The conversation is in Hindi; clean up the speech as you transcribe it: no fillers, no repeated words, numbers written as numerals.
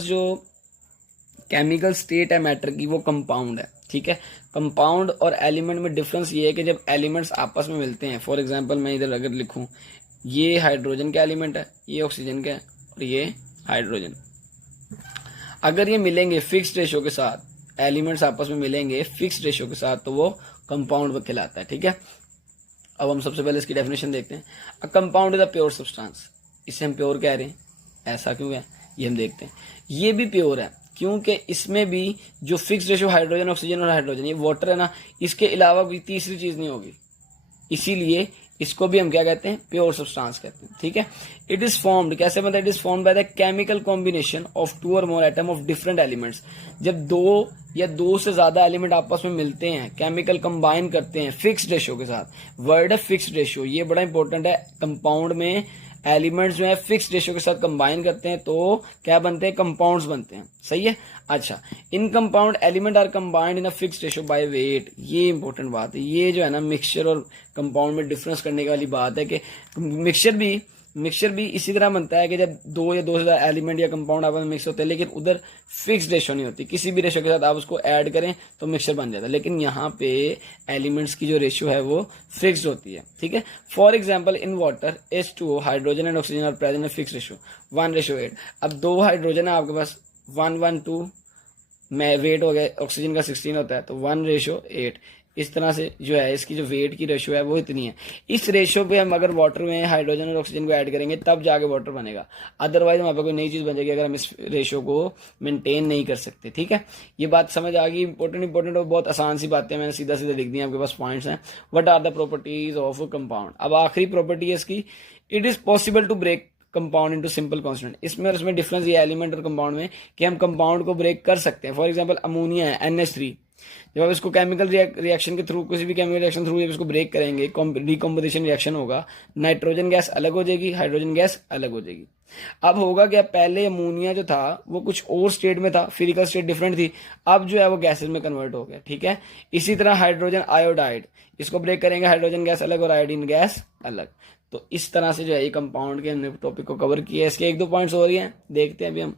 जो केमिकल स्टेट है मैटर की वो कंपाउंड है, ठीक है। कंपाउंड और एलिमेंट में डिफरेंस ये है कि जब एलिमेंट्स आपस में मिलते हैं, फॉर एग्जांपल मैं इधर अगर लिखूं, ये हाइड्रोजन का एलिमेंट है, ये ऑक्सीजन का है और ये हाइड्रोजन, अगर ये मिलेंगे फिक्स्ड रेशो के साथ, एलिमेंट्स आपस में मिलेंगे फिक्स्ड रेशो के साथ, तो वो कंपाउंड कहलाता है, ठीक है। अब हम सबसे पहले इसकी डेफिनेशन देखते हैं। A compound is a pure substance, इसे हम प्योर कह रहे हैं, ऐसा क्यों है ये हम देखते हैं। ये भी प्योर है क्योंकि इसमें भी जो फिक्स्ड रेशो हाइड्रोजन ऑक्सीजन और हाइड्रोजन, ये वाटर है ना, इसके अलावा कोई तीसरी चीज नहीं होगी, इसीलिए इसको भी हम क्या कहते हैं, प्योर सब्सटेंस कहते हैं, ठीक है। इट इज फॉर्म्ड, कैसे बनता है, it is formed by the chemical combination of two और more atom of different elements. जब दो या दो से ज्यादा एलिमेंट आपस में मिलते हैं, केमिकल कंबाइन करते हैं फिक्स्ड रेशो के साथ, वर्ड है फिक्स्ड रेशो, ये बड़ा इंपॉर्टेंट है। कंपाउंड में एलिमेंट्स जो है फिक्स्ड रेशो के साथ कंबाइन करते हैं तो क्या बनते हैं, कंपाउंड्स बनते हैं, सही है। अच्छा, in compound element are combined in a fixed ratio by weight, ये इंपॉर्टेंट बात है। ये जो है ना मिक्सचर और कंपाउंड में डिफरेंस करने वाली बात है कि मिक्सचर भी इसी तरह बनता है कि जब दो या दो से ज्यादा एलिमेंट या कंपाउंड आपस में मिक्स होते हैं, लेकिन उधर फिक्स्ड रेशो नहीं होती, किसी भी रेशो के साथ आप उसको ऐड करें तो मिक्सचर बन जाता है, लेकिन यहाँ पे एलिमेंट्स की जो रेशियो है वो फिक्स्ड होती है, ठीक है। For example in water H2O hydrogen and oxygen are present in fixed ratio 1:8। अब दो हाइड्रोजन है आपके पास, 1:2 में वेट हो गया, ऑक्सीजन का 16 होता है, तो 1:8। इस तरह से जो है इसकी जो वेट की रेशो है वो इतनी है। इस रेशो पे हम अगर वाटर में हाइड्रोजन और ऑक्सीजन को ऐड करेंगे तब जाके वाटर बनेगा, अदरवाइज वहां पे कोई नई चीज बन जाएगी अगर हम इस रेशो को मेंटेन नहीं कर सकते, ठीक है। ये बात समझ आ गई, इंपॉर्टेंट और बहुत आसान सी बातें मैंने सीधा सीधा लिख दी, आपके पास पॉइंट्स हैं। What are the properties of compound. अब आखिरी प्रॉपर्टी है इसकी, it is possible to break compound into simple constant. इसमें और इसमें डिफरेंस ये एलिमेंट और कंपाउंड में कि हम कंपाउंड को ब्रेक कर सकते हैं। फॉर एग्जांपल अमोनिया है NH3, जब आप इसको केमिकल रिएक्शन के थ्रू, किसी भी केमिकल रिएक्शन थ्रू जब इसको ब्रेक करेंगे, डिकम्पोजिशन रिएक्शन होगा, नाइट्रोजन गैस अलग हो जाएगी, हाइड्रोजन गैस अलग हो जाएगी। अब होगा क्या, पहले अमोनिया जो था वो कुछ और स्टेट में था, फिजिकल स्टेट डिफरेंट थी, अब जो है वो गैसेज में कन्वर्ट हो गया, ठीक है। इसी तरह हाइड्रोजन आयोडाइड, इसको ब्रेक करेंगे, हाइड्रोजन गैस अलग और आयोडीन गैस अलग। तो इस तरह से जो है ये कंपाउंड के हमने टॉपिक को कवर किया है। इसके एक दो पॉइंट्स हो रही हैं, देखते हैं अभी हम।